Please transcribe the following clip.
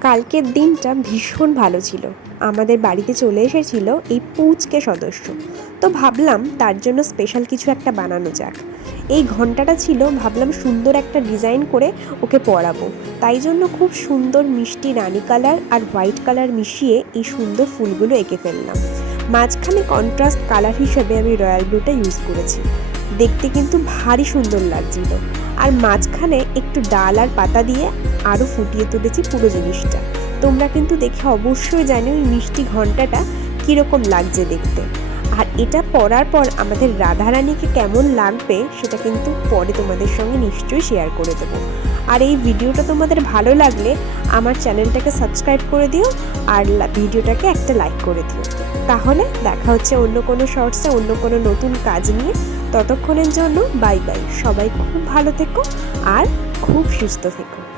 কালকের দিনটা ভীষণ ভালো ছিল। আমাদের বাড়িতে চলে এসেছিল এই পুচকে সদস্য। তো ভাবলাম তার জন্য স্পেশাল কিছু একটা বানানো যাক। এই ঘন্টাটা ছিল, ভাবলাম সুন্দর একটা ডিজাইন করে ওকে পরাবো। তাই জন্য খুব সুন্দর মিষ্টি রানী কালার আর হোয়াইট কালার মিশিয়ে এই সুন্দর ফুলগুলো এঁকে ফেললাম। মাঝখানে কন্ট্রাস্ট কালার হিসেবে আমি রয়্যাল ব্লুটা ইউজ করেছি। দেখতে কিন্তু ভারী সুন্দর লাগছিল। আর মাঝখানে একটু ডাল আর পাতা দিয়ে আরও ফুটিয়ে তুলেছি পুরো জিনিসটা। তোমরা কিন্তু দেখে অবশ্যই জানো এই মিষ্টি ঘন্টাটা কীরকম লাগছে দেখতে। আর এটা পরার পর আমাদের রাধারানীকে কেমন লাগবে সেটা কিন্তু পরে তোমাদের সঙ্গে নিশ্চয়ই শেয়ার করে দেবো। আর এই ভিডিওটা তোমাদের ভালো লাগলে আমার চ্যানেলটাকে সাবস্ক্রাইব করে দিও আর ভিডিওটাকে একটা লাইক করে দিও। তাহলে দেখা হচ্ছে অন্য কোনো শর্টসে অন্য কোনো নতুন কাজ নিয়ে। ততক্ষণের জন্য বাই বাই। সবাই খুব ভালো থেকো আর খুব সুস্থ থেকো।